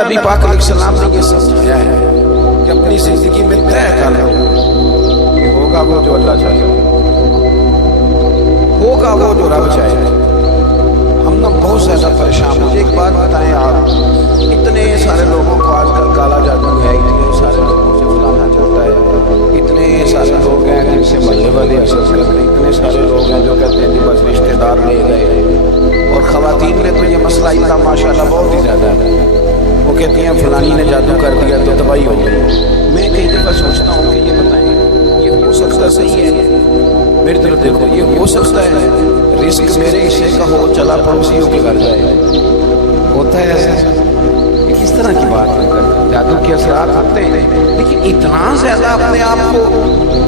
نبی پاک علیہ السلام نے یہ سمجھایا ہے کہ اپنی زندگی میں طے کر لو کہ ہوگا وہ جو اللہ چاہے، ہوگا وہ جو رب چاہے۔ ہم نا بہت زیادہ پریشان۔ مجھے ایک بات بتائیں آپ، اتنے سارے لوگوں کو آج کل کالا جادو ہے، اتنے سارے لوگوں سے فلانا چلتا ہے، اتنے سارے لوگ ہیں جن سے محلے والے اثر کرتے ہیں، اتنے سارے لوگ ہیں جو کہتے ہیں کہ بس رشتے دار لے گئے، اور خواتین میں تو یہ مسئلہ اتنا ماشاءاللہ بہت ہی زیادہ ہے۔ وہ کہتی ہیں فلانی نے جادو کر دیا تو تباہی ہو گئی۔ میں کئی دفعہ سوچتا ہوں کہ یہ بتائیں یہ ہو سکتا صحیح ہے؟ میری طرف دیکھو، یہ ہو سکتا ہے رزق میرے حصے کا ہو چلا پڑوسیوں کے گھر جائے؟ ہوتا ہے ایسا؟ یہ کس طرح کی بات ہے؟ جادو کے اثرات ہوتے ہیں، لیکن اتنا زیادہ اپنے آپ کو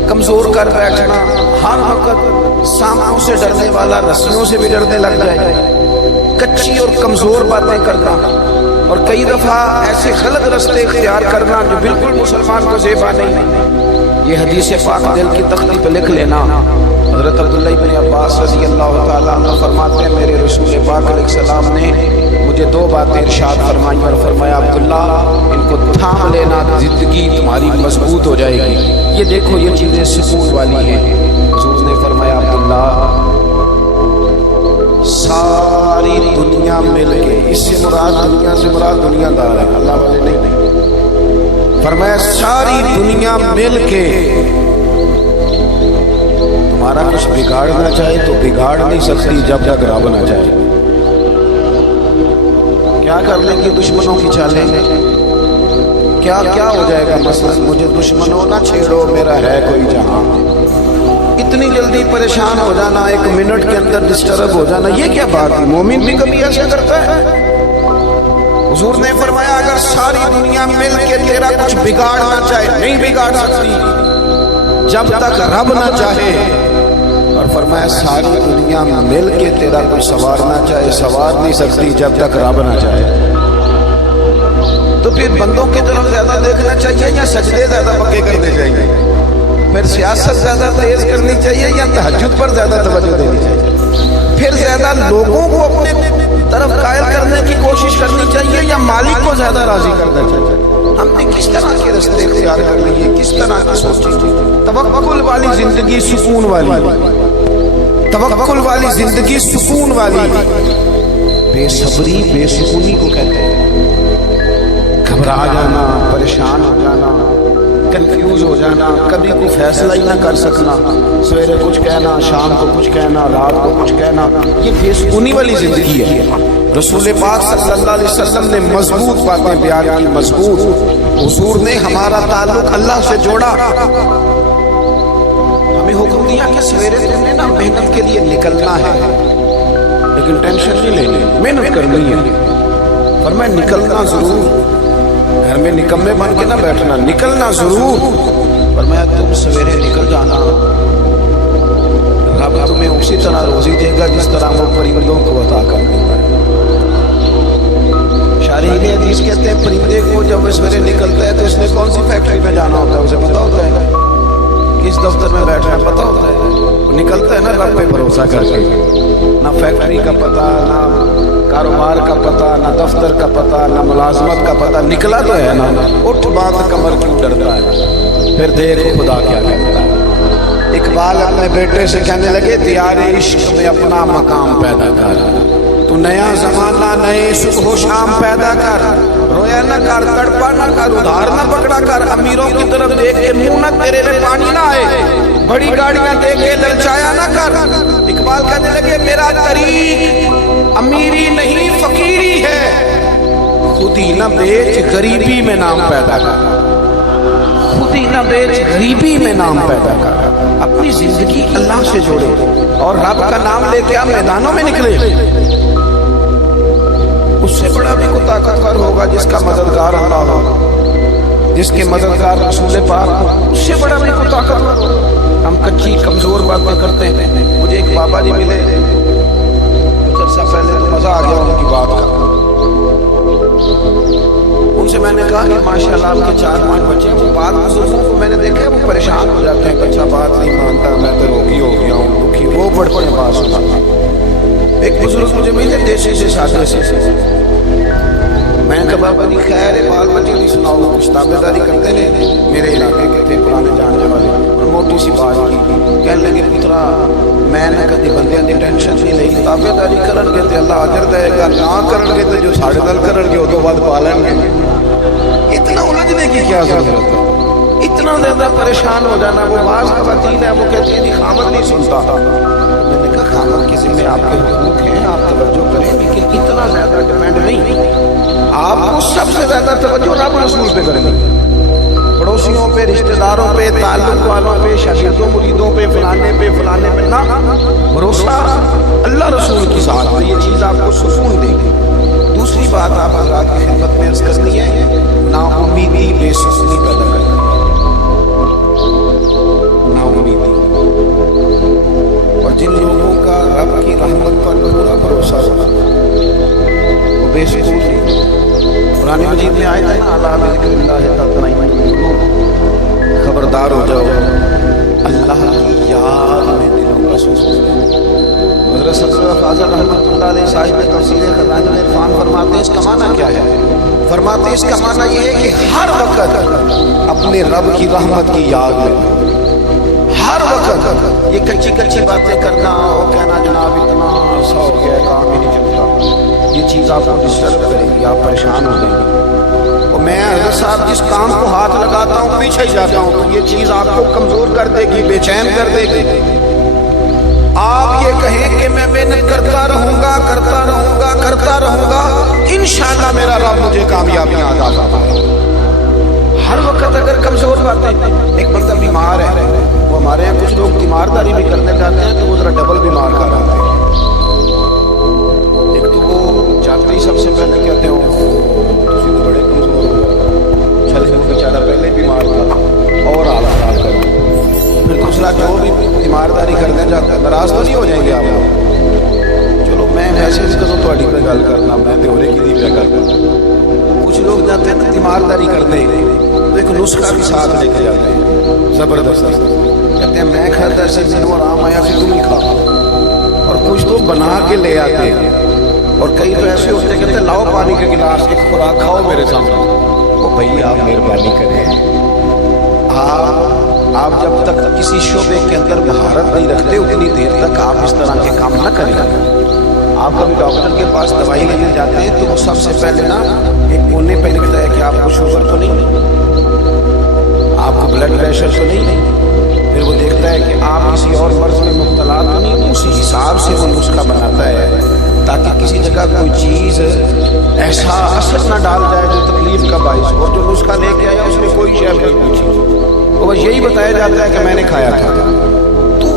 کمزور کر بیٹھنا، ہر وقت سانپوں سے ڈرنے والا رسیوں سے بھی ڈرنے لگ جائے، کچی اور کمزور باتیں کرنا، اور کئی دفعہ ایسے غلط رستے اختیار کرنا جو بالکل مسلمان کو زیبا نہیں۔ یہ حدیث پاک دل کی تختی پہ لکھ لینا۔ حضرت عبداللہ بن عباس رضی اللہ تعالیٰ عنہ فرماتے ہیں میرے رسول پاک علیہ السلام نے مجھے دو باتیں ارشاد فرمائیں اور فرمایا عبداللہ ان کو تھام لینا، زندگی تمہاری مضبوط ہو جائے گی۔ یہ دیکھو یہ چیزیں سکون والی ہیں۔ حضور نے فرمایا عبداللہ ساری دنیا مل کے، اس سے مراد دنیا سے مراد دنیا دار ہے، اللہ والے نہیں۔ فرمایا ساری دنیا مل کے تمہارا کچھ بگاڑنا چاہے تو بگاڑ نہیں سکتی جب تک رب نہ چاہے۔ کیا کر لیں گے دشمنوں کی چالیں؟ کیا کیا ہو جائے گا؟ مثلا مجھے دشمنوں نہ چھیڑو میرا ہے کوئی جہاں۔ اتنی جلدی پریشان ہو جانا، ایک منٹ کے اندر ڈسٹرب ہو جانا، یہ کیا بات ہے؟ مومن بھی کبھی ایسا کرتا ہے؟ حضور نے فرمایا اگر ساری دنیا مل کے تیرا کچھ بگاڑنا چاہے نہیں بگاڑ سکتی جب تک رب نہ چاہے، اور فرمایا ساری دنیا مل کے تیرا کچھ سنوارنا چاہے سنوار نہیں سکتی جب تک رب نہ چاہے۔ تو پھر بندوں کی طرف زیادہ دیکھنا چاہیے یا سجدے زیادہ پکے کرنے چاہیے؟ پھر سیاست زیادہ تیز کرنی چاہیے یا تہجد پر زیادہ توجہ دینی چاہیے؟ پھر زیادہ لوگوں کو اپنے طرف قائل کرنے کی کوشش کرنی چاہیے یا مالک کو زیادہ راضی کرنا چاہیے؟ ہم نے کس طرح کے رستے اختیار کر لیے، کس طرح کی سوچی؟ توکل والی زندگی سکون والی، توکل والی زندگی سکون والی۔ بے صبری بے سکونی کو کہتے ہیں، گھبرا جانا، پریشان ہو جانا، کنفیوز ہو جانا، کبھی کوئی فیصلہ ہی نہ کر سکنا، سویرے کچھ کہنا، شام کو کچھ کہنا، رات کو کچھ کہنا، یہ بے سکونی والی زندگی ہے۔ رسول پاک صلی اللہ علیہ وسلم نے مضبوط باتیں بیان کی، مضبوط۔ حضور نے ہمارا تعلق اللہ سے جوڑا، ہمیں حکم دیا کہ سویرے تم نے نا محنت کے لیے نکلنا ہے، لیکن ٹینشن نہیں لینی، محنت کرنی ہے۔ فرمایا نکلنا ضرور، گھر میں نکمے بن کے نہ بیٹھنا، نکلنا ضرور۔ فرمایا تم سویرے نکل جانا، رب تمہیں اسی طرح روزی دے گا جس طرح وہ پرندوں کو عطا کر دیتا ہے۔ شارحین حدیث کہتے ہیں پرندے کو جب وہ سویرے نکلتا ہے تو اس نے کون سی فیکٹری میں جانا ہوتا ہے اسے پتا ہوتا ہے، کس دفتر میں بیٹھنا پتا ہوتا ہے، وہ نکلتا ہے نا رب پہ بھروسہ کر کے، نہ فیکٹری کا پتہ، نہ کاروبار کا پتہ، نہ دفتر کا پتہ، نہ ملازمت کا پتہ، نکلا تو ہے نا، اٹھ باندھ کمر کیوں ڈرتا ہے؟ پھر دیکھو خدا کیا کرتا ہے۔ اقبال اپنے بیٹے سے کہنے لگے دیار عشق میں اپنا مقام پیدا کر، تو نیا زمانہ نئے صبح و شام پیدا کر، رویا نہ کر، تڑپا نہ کر، ادھار نہ پکڑا کر، امیروں کی طرف دیکھ کے منہ نہ تیرے میں پانی نہ آئے، بڑی گاڑیاں دیکھ کے للچایا نہ کر۔ اقبال کہنے لگے میرا طریق امیری نہیں فقیری ہے، خود ہی نہ بیچ غریبی میں نام پیدا کر، خود ہی نہ بیچ غریبی میں نام پیدا کر۔ اپنی زندگی اللہ سے جوڑے اور رب کا نام لے کے آپ میدانوں میں نکلے۔ اس سے بڑا بھی کوئی طاقتور ہوگا جس کا مددگار اللہ ہو، جس کے مددگار رسول پاک ہو، اس سے بڑا بھی کوئی طاقتور ہو۔ ہم کچی کمزور باتیں کرتے ہیں۔ مجھے ایک بابا جی ملے کچھ عرصہ پہلے، تو مزہ آ گیا ان کی بات کا۔ ان سے میں نے کہا کہ ماشاءاللہ آپ کے 4-5 بچے ہیں، وہ بات بزرگوں کو میں نے دیکھا ہے وہ پریشان ہو جاتے ہیں، بچہ بات نہیں مانتا، میں تو روگی ہو گیا ہوں، دکھی، وہ پڑھتے ہیں بات سنا۔ ایک بزرگ مجھے ملے دیسی سے سادے سے، میں کہا بابا جی خیر ہے بال بچے کی سناؤ کچھ تابے داری کرتے ہیں میرے علاقے کے تھے پرانے جاننے والے اور موٹی سی بات کی کہنے لگے پترا میں نہ کدی بندیاں دی ٹینشن نہیں لئی تابے داری کرن گے تے اللہ اجر دے گا نہ کرن گے تے جو ساڈے نال کرن گے او تو بعد پالن گے اتنا الجھنے کی کیا ضرورت ہے اتنا زیادہ پریشان ہو جانا وہ بعض خواتین ہے وہ کہتی ہیں خامد نہیں سنتا میں نے کہا خامد کے ذمہ آپ کے حقوق ہیں آپ توجہ کریں لیکن اتنا زیادہ ڈیپینڈ نہیں آپ کو سب سے زیادہ توجہ رب رسول پہ کریں گے پڑوسیوں پہ رشتہ داروں پہ تعلق والوں پہ شاگردوں مریدوں پہ فلانے پہ نہ بھروسہ اللہ رسول کی ساتھ یہ چیز آپ کو سکون دے گی دوسری بات آپ حضرات کی خدمت میں عرض کرنی ہے نا امیدی بے سکونی پیدا کریں نا امیدی اور جن لوگوں کا رب کی رحمت پر پورا بھروسہ ہوگا وہ بے سکون نہیں قرآن مجید میں آئے تھے نا اللہ ذکر اللہ تطمئن القلوب خبردار ہو جاؤ اللہ کی یاد میں دلوں کا سکون حضرت سرور فاضل رحمۃ اللہ علیہ صاحب تفسیر خزائن العرفان فرماتے ہیں اس کا معنی کیا ہے فرماتے ہیں اس کا معنی یہ ہے کہ ہر وقت اپنے رب کی رحمت کی یاد میں ہر وقت یہ کچی باتیں کرنا اور کہنا جناب اتنا عرصہ ہو گیا کام ہی نہیں چلتا یہ چیز آپ کو ڈسٹرب کرے گی آپ پریشان ہو جائیں گے اور میں حضرت صاحب جس کام کو ہاتھ لگاتا ہوں پیچھے ہی جاتا ہوں تو یہ چیز آپ کو کمزور کر دے گی بے چین کر دے گی آپ یہ کہیں کہ میں محنت کرتا رہوں گا انشاءاللہ میرا رب مجھے کامیابیاں عطا فرمائے ہر وقت اگر کمزور باتیں ایک بندہ بیمار ہے وہ ہمارے یہاں کچھ لوگ بیمارداری بھی کرنے جاتے ہیں تو وہ ذرا ڈبل بیمار کر آتے ہیں ایک تو وہ جاتے ہی سب سے پہلے کہتے ہو تسی تو بڑے کمزور ہو چلے وہ بیچارہ پہلے بیمار تھا اور حالات خراب کرو پھر دوسرا جو بھی بیمارداری کرنے جاتا ہے ناراض تو نہیں ہو جائیں گے آپ چلو میں ایسے اس قسم تھوڑی پہ گل کرنا میں تھوڑے کی نہیں پہ کرنا کچھ لوگ جاتے ہیں نا بیمارداری کرنے تو ایک نسخہ بھی ساتھ لے کے جاتے ہیں زبردست کہتے ہیں میں کھاتا ایسے جنوں آرام آیا سے تم ہی کھا اور کچھ تو بنا کے لے آتے ہیں اور کئی تو ایسے ہوتے کہتے ہیں لاؤ پانی کا گلاس ایک خوراک کھاؤ میرے سامنے وہ بھائی آپ مہربانی کریں آپ جب تک کسی شعبے کے اندر مہارت نہیں رکھتے اتنی دیر تک آپ اس طرح کے کام نہ کریں آپ کبھی ڈاکٹر کے پاس دوائی لینے جاتے ہیں تو وہ سب سے پہلے نا ایک کونے پہ لکھتا ہے کہ آپ کو شوگر تو نہیں آپ کو بلڈ پریشر تو نہیں پھر وہ دیکھتا ہے کہ آپ کسی اور مرض میں مبتلا تو نہیں اسی حساب سے وہ نسخہ بناتا ہے تاکہ کسی جگہ کوئی چیز ایسا اثر نہ ڈال جائے جو تکلیف کا باعث اور جو نسخہ لے کے آیا اس میں کوئی شے نہیں پوچھی تو بس یہی بتایا جاتا ہے کہ میں نے کھایا تھا تو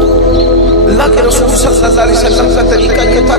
اللہ کے رسول صلی اللہ علیہ وسلم کا طریقہ یہ تھا